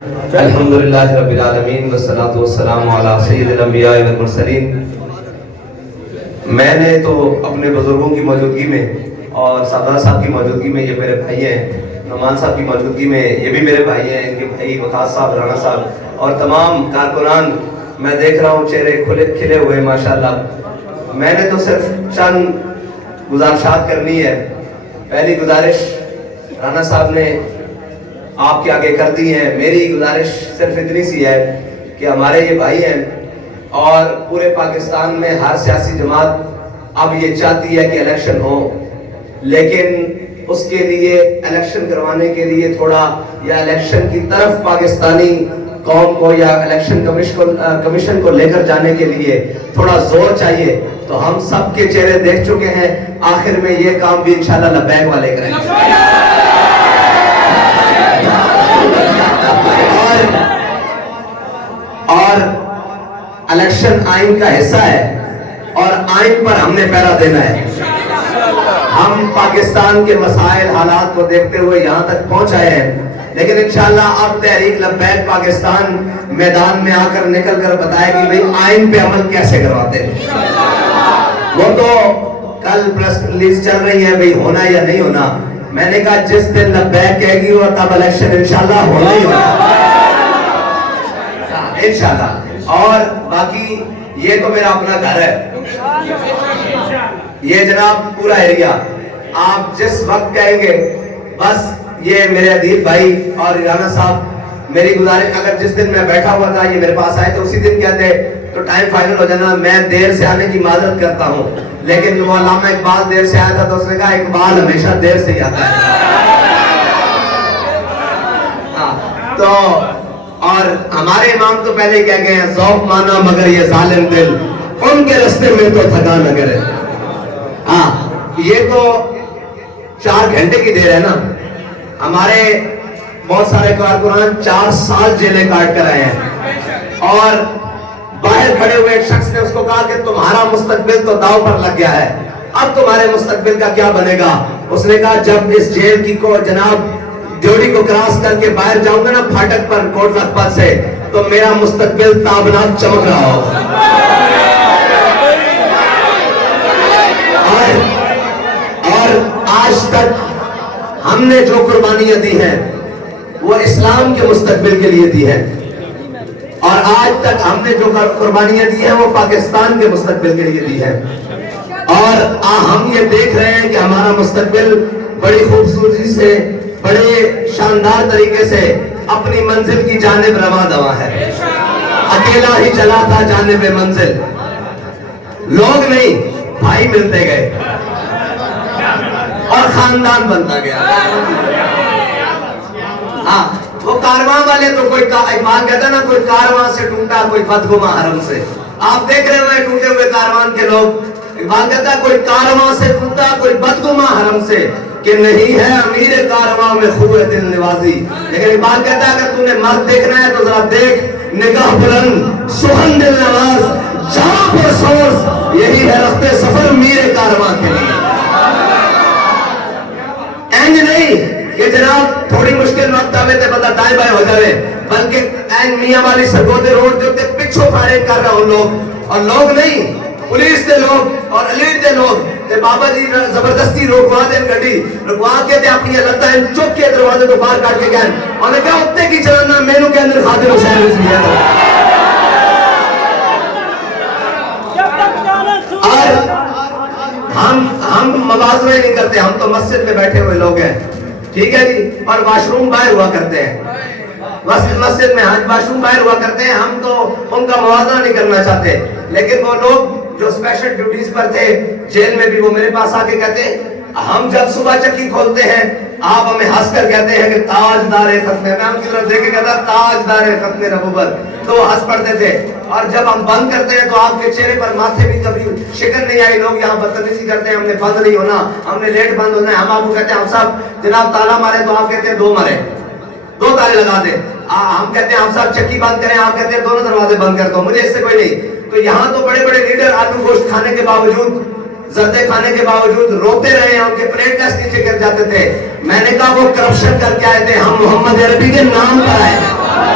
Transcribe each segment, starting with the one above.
الحمدللہ رب العالمین والصلاة والسلام علی سید الانبیاء والمرسلین۔ میں نے تو اپنے بزرگوں کی موجودگی میں اور سردار صاحب کی موجودگی میں، یہ میرے بھائی ہیں، نعمان صاحب کی موجودگی میں یہ بھی میرے بھائی ہیں، ان کے بھائی وقاص صاحب، رانا صاحب اور تمام کارکنان، میں دیکھ رہا ہوں چہرے کھلے ہوئے ماشاءاللہ۔ میں نے تو صرف چند گزارشات کرنی ہے۔ پہلی گزارش رانا صاحب نے آپ کے آگے کر دی ہے، میری گزارش صرف اتنی سی ہے کہ ہمارے یہ بھائی ہیں اور پورے پاکستان میں ہر سیاسی جماعت اب یہ چاہتی ہے کہ الیکشن ہو، لیکن اس کے لیے الیکشن کروانے کے لیے تھوڑا یا الیکشن کی طرف پاکستانی قوم کو یا الیکشن کمیشن کو لے کر جانے کے لیے تھوڑا زور چاہیے۔ تو ہم سب کے چہرے دیکھ چکے ہیں، آخر میں یہ کام بھی انشاءاللہ لبیک والے کریں گے۔ اور الیکشن آئین کا حصہ ہے اور آئین پر ہم نے پہرا دینا ہے۔ ہم پاکستان کے مسائل حالات کو دیکھتے ہوئے یہاں تک پہنچ آئے ہیں، لیکن انشاءاللہ اب تحریک لبیک پاکستان میدان میں آ کر نکل کر بتائے گی بھئی آئین پہ عمل کیسے کرواتے ہیں۔ وہ تو کل پریس ریلیز چل رہی ہے بھئی ہونا یا نہیں ہونا۔ میں نے کہا جس دن لبیک کہے گی اور تب الیکشن انشاءاللہ ہونا ہی ہونا انشاءاللہ۔ اور باقی یہ تو میرا اپنا گھر ہے، یہ جناب پورا ایریا، آپ جس وقت کہیں گے بس یہ میرے عدیل بھائی اور رانا صاحب، میری گزارش اگر جس دن میں بیٹھا ہوا تھا یہ میرے پاس آئے تو اسی دن کہتے تو ٹائم فائنل ہو جانا۔ میں دیر سے آنے کی معذرت کرتا ہوں، لیکن وہ علامہ اقبال دیر سے آیا تھا تو اس نے کہا اقبال ہمیشہ دیر سے ہی آتا ہے۔ تو اور ہمارے امام تو پہلے کہہ گئے ہیں ذوق مانا مگر یہ ظالم دل ان کے رستے میں تو تھکا نہ کرے۔ یہ تو 4 گھنٹے کی دیر ہے نا۔ ہمارے بہت سارے کارکنان 4 سال جیلیں کاٹ کر آئے ہیں اور باہر کھڑے ہوئے ایک شخص نے اس کو کہا کہ تمہارا مستقبل تو داؤ پر لگ گیا ہے، اب تمہارے مستقبل کا کیا بنے گا؟ اس نے کہا جب اس جیل کی کو جناب ڈیوٹی کو کراس کر کے باہر جاؤں گا نا پھاٹک پر کوٹ لکھپت سے، تو میرا مستقبل تابناک چمک رہا ہوگا۔ اور آج تک ہم نے جو قربانیاں دی ہیں وہ اسلام کے مستقبل کے لیے دی ہیں، اور آج تک ہم نے جو قربانیاں دی ہیں وہ پاکستان کے مستقبل کے لیے دی ہیں، اور ہم یہ دیکھ رہے ہیں کہ ہمارا مستقبل بڑی خوبصورتی سے، بڑے شاندار طریقے سے اپنی منزل کی جانب رواں دواں ہے۔ اکیلا ہی چلا تھا جانب منزل، لوگ نہیں بھائی ملتے گئے اور خاندان بنتا گیا۔ وہ کارواں والے تو کوئی اقبال کہتا ہے نا کوئی کارواں سے ٹوٹا کوئی بدگماں حرم سے۔ آپ دیکھ رہے ہوئے ٹوٹے ہوئے کاروان کے لوگ، اقبال کہتا ہے کوئی کارواں سے ٹوٹا کوئی بدگماں حرم سے، کہ نہیں ہے امیر کارواں میں خوب دل نوازی۔ لیکن اقبال کہتا ہے اگر تو نے مرد دیکھنا ہے تو ذرا دیکھ نگاہ بلند سخن دل نواز جہاں پر سوز، یہی ہے رخت سفر میر کارواں کے لیے۔ اینج نہیں کہ جناب تھوڑی مشکل وقت آوے تے بندہ دائیں بائیں ہو جاوے، بلکہ این میاں والی سرگودے روڈ جو تے پچھو پھاڑے کر رہا ہوں لوگ، اور لوگ نہیں پولیس دے لوگ اور علیٹ دے لوگ تے بابا جی زبردستی روکوا دیں گڈی، رکوا کے تے اپنی لتاں چک کے دروازے تو باہر کاٹ کے گئے اور نے کہا اتے کی چلانا مینوں کے اندر خاطر حسین رضی ہے۔ اور ہم موازنہ نہیں کرتے، ہم تو مسجد میں بیٹھے ہوئے لوگ ہیں، ٹھیک ہے جی، اور واش روم باہر ہوا کرتے ہیں مسجد میں، ہاں واش روم باہر ہوا کرتے ہیں، ہم تو ان کا موازنہ نہیں کرنا چاہتے۔ لیکن وہ لوگ جو اسپیشل ڈیوٹیز پر تھے جیل میں بھی، وہ میرے پاس آ کے کہتے ہیں ہم جب صبح چکی کھولتے ہیں آپ ہمیں ہنس کر کہتے ہیں کہ تاجدار ختم، میں ہم کی طرف دیکھ کے کہتا تاجدار ختم نبوت، تو وہ ہنس پڑتے تھے۔ اور جب ہم بند کرتے ہیں تو آپ کے چہرے پر ماتھے بھی کبھی شکن نہیں آئی، لوگ یہاں بدتمیزی کرتے ہیں ہم نے بند نہیں ہونا، ہم نے لیٹ بند ہونا ہے، ہم آپ کو کہتے ہیں ہم صاحب جناب تالا مارے تو آپ کہتے ہیں 2 مارے، 2 تالے لگا دیں، ہم کہتے ہیں ہم صاحب چکی بند کریں، آپ کہتے ہیں دونوں دروازے بند کر دو، مجھے اس سے کوئی نہیں۔ تو یہاں تو بڑے بڑے لیڈر آلو گوشت کھانے کے باوجود، زردے کھانے کے باوجود روتے رہے ہیں، ان کے پلیٹ ٹیسٹ نیچے گر جاتے تھے۔ میں نے کہا وہ کرپشن کر کے آئے تھے، ہم محمد عربی کے نام پر آئے تھے۔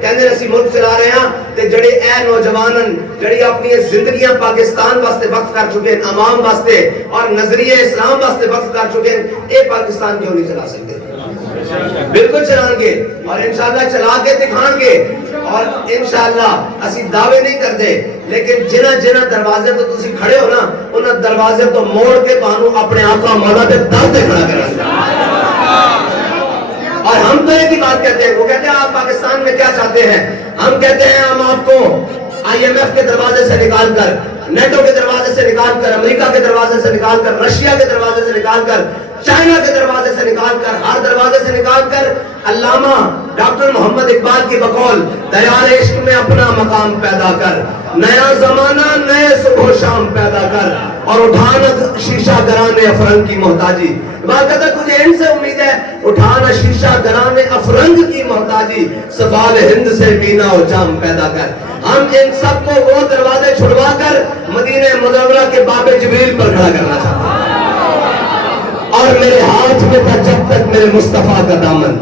کہندے اسی ملک چلا رہے ہیں تے جڑے اے نوجوانن جڑی اپنی زندگیاں پاکستان واسطے وقف کر چکے ہیں عوام واسطے اور نظریہ اسلام واسطے وقف کر چکے ہیں اے پاکستان کیوں نہیں چلا سکتے؟ بالکل چلائیں گے اور انشاءاللہ چلا کے دکھائیں گے اور انشاءاللہ اسی دعوے نہیں کرتے لیکن جنہ دروازے تو تسی کھڑے ہو نا انہاں دروازے تو موڑ کے تانوں اپنے آقا مولا دے در تے کھڑا کرنا اور ہم تو ایک ہی بات کہتے ہیں وہ کہتے ہیں آپ پاکستان میں کیا چاہتے ہیں ہم کہتے ہیں ہم آپ کو آئی ایم ایف کے دروازے سے نکال کر نیٹو کے دروازے سے نکال کر امریکہ کے دروازے سے نکال کر رشیا کے دروازے سے نکال کر چائنا کے دروازے سے نکال کر ہر دروازے سے نکال کر علامہ ڈاکٹر محمد اقبال کی بقول دیار عشق میں اپنا مقام پیدا کر نیا زمانہ نئے صبح و شام پیدا کر اور اٹھانا شیشہ گرانے افرنگ کی محتاجی بات کہتا تجھے ان سے امید ہے اٹھانا شیشہ گرانے افرنگ کی محتاجی سفال ہند سے مینا و جام پیدا کر ہم ان سب کو وہ دروازے چھڑوا کر مدینہ منورہ کے باب جبریل پر کھڑا کرنا چاہتا ہوں اور میرے ہاتھ میں تھا جب تک میرے مصطفیٰ کا دامن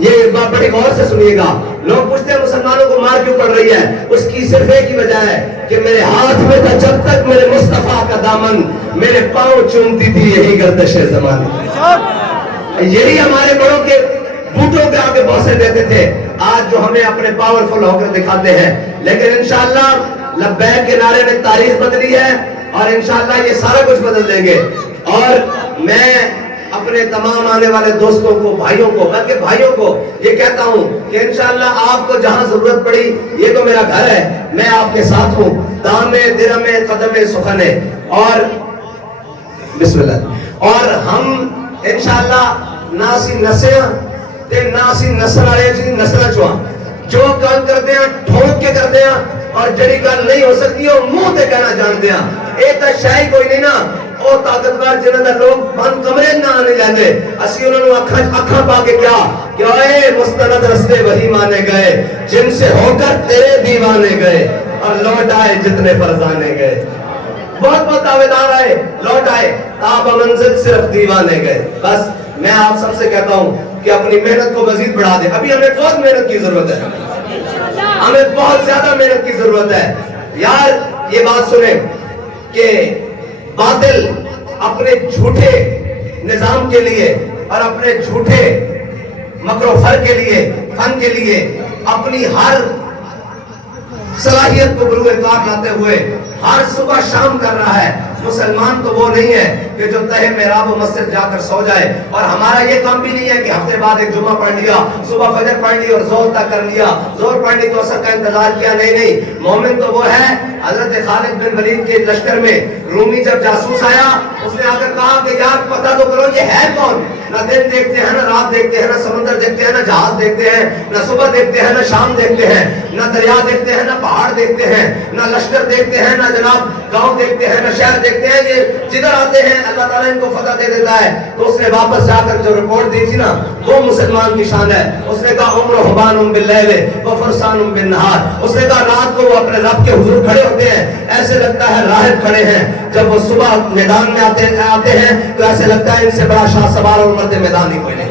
یہ بات بڑی غور سے سنیے گا لوگ پوچھتے ہیں مسلمانوں کو مار کیوں پڑ رہی ہے اس کی صرف ایک ہی وجہ ہے کہ میرے ہاتھ میں تھا جب تک میرے مصطفیٰ کا دامن میرے پاؤں چومتی تھی یہی گردش زمانے یہی ہمارے بڑوں کے بوٹوں کے آگے بوسے دیتے تھے آج جو ہمیں اپنے پاورفل ہو کر دکھاتے ہیں لیکن انشاءاللہ لبیک کے نعرے نے تاریخ بدلی ہے اور انشاءاللہ یہ سارا کچھ بدل دیں گے اور میں اپنے تمام آنے والے دوستوں کو بھائیوں کو بلکہ بھائیوں کو یہ کہتا ہوں کہ انشاءاللہ آپ کو جہاں ضرورت پڑی یہ تو میرا گھر ہے میں آپ کے ساتھ ہوں دامے درمے قدمے سخنے اور بسم اللہ اور ہم انشاءاللہ ناسی نسیاں تے ناسی نسل آئے جی نسلہ چواں جو کل کرتے ہیں ٹھوک کے کرتے ہیں اور جڑی کل نہیں ہو سکتی ہے منہ تے کہنا جانتے ہیں اے تا شاہی کوئی نہیں نا او طاقتور جنہاں دا لوگ بند کمرے نہ آنے لیندے اسی انہوں نے اکھاں پا کے کیا اے مستند رستے وہی مانے گئے جن سے ہو کر تیرے دیوانے گئے اور لوٹ آئے جتنے فرزانے گئے بہت بہت دعویدار آئے لوٹ آئے تاب منزل صرف دیوانے گئے بس میں آپ سب سے کہتا ہوں کہ اپنی محنت کو مزید بڑھا دیں ابھی ہمیں بہت محنت کی ضرورت ہے ہمیں بہت زیادہ محنت کی ضرورت ہے یار یہ بات سنیں کہ باطل اپنے جھوٹے نظام کے لیے اور اپنے جھوٹے مکر و فر کے لیے فن کے لیے اپنی ہر صلاحیت کو بروئے کار لاتے ہوئے ہر صبح شام کر رہا ہے مسلمان تو وہ نہیں ہے کہ جو تہے محراب و مسجد جا کر سو جائے اور ہمارا یہ کام بھی نہیں ہے کہ ہفتے بعد ایک جمعہ پڑھ لیا صبح فجر پڑھ لی اور زور تک کر لیا زور پڑھنے کو اثر کا انتظار کیا نہیں مومن تو وہ ہے حضرت خالد بن ولید کے لشکر میں رومی جب جاسوس آیا اس نے آ کر کہا کہ یار پتہ تو کرو یہ ہے کون نہ دن دیکھتے ہیں نہ رات دیکھتے ہیں نہ سمندر دیکھتے ہیں نہ جہاز دیکھتے ہیں نہ صبح دیکھتے ہیں نہ شام دیکھتے ہیں نہ دریا دیکھتے ہیں نہ پہاڑ دیکھتے ہیں نہ لشکر دیکھتے ہیں نہ جناب گاؤں دیکھتے ہیں نہ شہر دیکھتے ہیں یہ جدھر آتے ہیں اللہ تعالیٰ ان کو فتح دے دیتا ہے تو اس نے واپس جا کر جو رپورٹ دی تھی نا وہ مسلمان کی شان ہے اس نے کہا عمر حبان باللیل و فرسان بالنہار اس نے کہا رات کو وہ اپنے رب کے حضور کھڑے ہوتے ہیں ایسے لگتا ہے راہب کھڑے ہیں جب وہ صبح میدان میں آتے ہیں تو ایسے لگتا ہے ان سے بڑا شاہ سوار اور مرد میدان ہی کوئی نہیں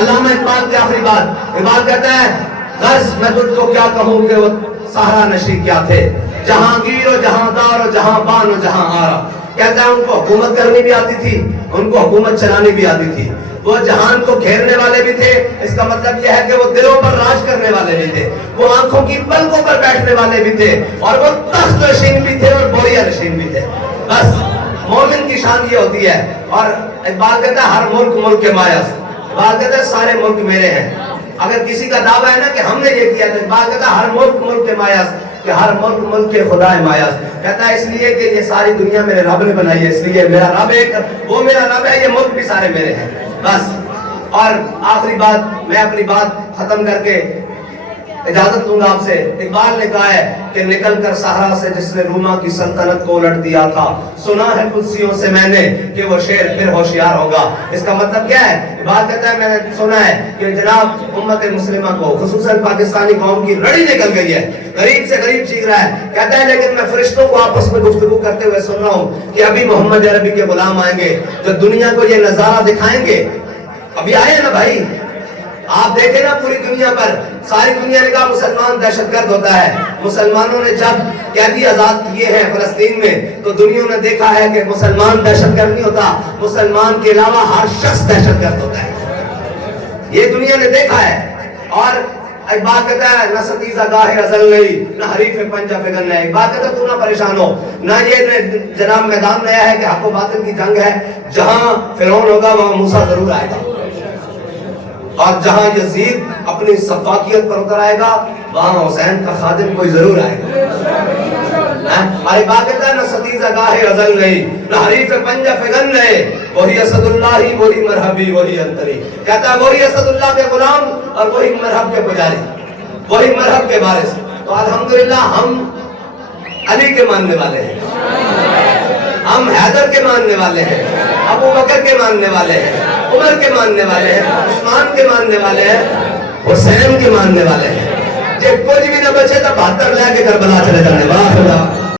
علامہ اقبال کی آخری بات اقبال کہتا ہے غرض میں تجھ کو کیا کہوں کہ وہ سہارا نشی کیا تھے جہانگیر و جہاندار و جہاں بان و جہاں آرا کہتا ہے ان کو حکومت کرنی بھی آتی تھی ان کو حکومت چلانی بھی آتی تھی وہ جہان کو گھیرنے والے بھی تھے اس کا مطلب یہ ہے کہ وہ دلوں پر راج کرنے والے بھی تھے وہ آنکھوں کی پلکوں پر بیٹھنے والے بھی تھے اور وہ تخت نشین بھی تھے اور بوریا نشین بھی تھے بس مومن کی شان یہ ہوتی ہے اور اقبال کہتا ہے ہر ملک ملک کے مایاس اقبال کہتا ہے سارے ملک میرے ہیں اگر کسی کا دعویٰ ہے نا کہ ہم نے یہ کیا تو اقبال کہتا ہے ہر ملک ملک کے مایاس کہ ہر ملک ملک کے خدا مایاس کہتا ہے اس لیے کہ یہ ساری دنیا میرے رب نے بنائی ہے اس لیے میرا رب ایک وہ میرا رب ہے یہ ملک بھی سارے میرے ہیں بس اور آخری بات میں اپنی بات ختم کر کے اجازت دوں گا آپ سے. اقبال نے کہا ہے کہ نکل کر صحرا سے جس نے روما کی سلطنت کو الٹ دیا تھا, سنا ہے قدسیوں سے میں نے کہ وہ شیر پھر ہوشیار ہوگا. اس کا مطلب کیا ہے؟ اقبال کہتا ہے میں نے سنا ہے کہ جناب امت مسلمہ کو خصوصاً پاکستانی قوم کی رڑی نکل گئی ہے, غریب سے غریب چیخ رہا ہے. کہتا ہے لیکن میں فرشتوں کو آپس میں گفتگو کرتے ہوئے سن رہا ہوں کہ ابھی محمد عربی کے غلام آئیں گے جو دنیا کو یہ نظارہ دکھائیں گے. ابھی آئے نا بھائی, آپ دیکھیں نا پوری دنیا پر, ساری دنیا نے کہا مسلمان دہشت گرد ہوتا ہے. مسلمانوں نے جب قیدی آزاد کیے ہیں فلسطین میں تو دنیا نے دیکھا ہے کہ مسلمان دہشت گرد نہیں ہوتا, مسلمان کے علاوہ ہر شخص دہشت گرد ہوتا ہے. یہ دنیا نے دیکھا ہے. اور اقبال کہتا ہے نہ ستیزہ گاہ ازل نہیں نہ حریف پنجہ فگن نہیں. اقبال کہتا ہے تو نہ پریشان ہو, نہ یہ جناب میدان نیا ہے کہ حق و باطل کی جنگ ہے. جہاں فرعون ہوگا وہاں موسیٰ ضرور آئے گا, اور جہاں یزید اپنی سفاکیت پر اتر آئے گا وہاں حسین کا خادم کوئی ضرور آئے گا. ہماری بات کہتا ہے نہ ستیزہ گاہ ازل نہیں نہ حریف پنجہ فگن نہیں, وہی اسد اللہ ہی وہی مرحبی وہی انتری. کہتا ہے وہی اسد اللہ کے غلام اور وہی مرحب کے پجاری, وہی مرحب کے وارث. تو الحمدللہ ہم علی کے ماننے والے ہیں, ہم حیدر کے ماننے والے ہیں, ابو بکر کے ماننے والے ہیں, عمر کے ماننے والے ہیں, عثمان کے ماننے والے ہیں, حسین کے ماننے والے ہیں. جب کچھ بھی نہ بچے تو 72 لے کے کربلا چلے جانے. واہ خدا.